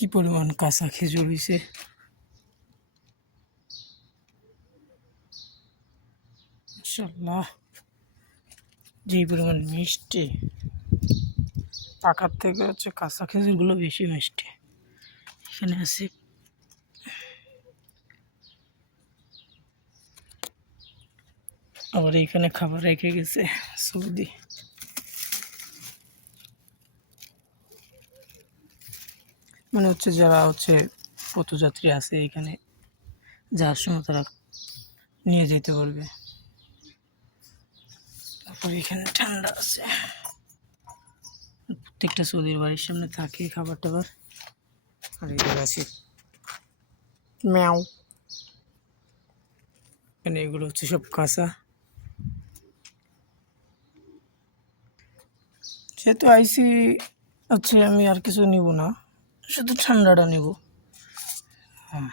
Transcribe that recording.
কি পরিমাণ কাঁচা খেজুর হয়েছে। মাশাআল্লাহ, যেই পরিমাণ মিষ্টি, পাকার থেকে হচ্ছে কাঁচা খেজুরগুলো বেশি মিষ্টি। এখানে আছে আবার এইখানে খাবার রেখে গেছে সৌদি। মানে হচ্ছে যারা হচ্ছে পথযাত্রী আছে এখানে যাওয়ার সময় তারা নিয়ে যেতে পারবে। তারপর এখানে ঠান্ডা আছে, প্রত্যেকটা সৌদির বাড়ির সামনে থাকে খাবার টাবার। আর এদের আছে ম্যাও, এখানে এগুলো হচ্ছে সব কাঁচা। যেহেতু আইসি হচ্ছে আমি আর কিছু নিব না, শুধু ঠান্ডাটা নেব। হ্যাঁ।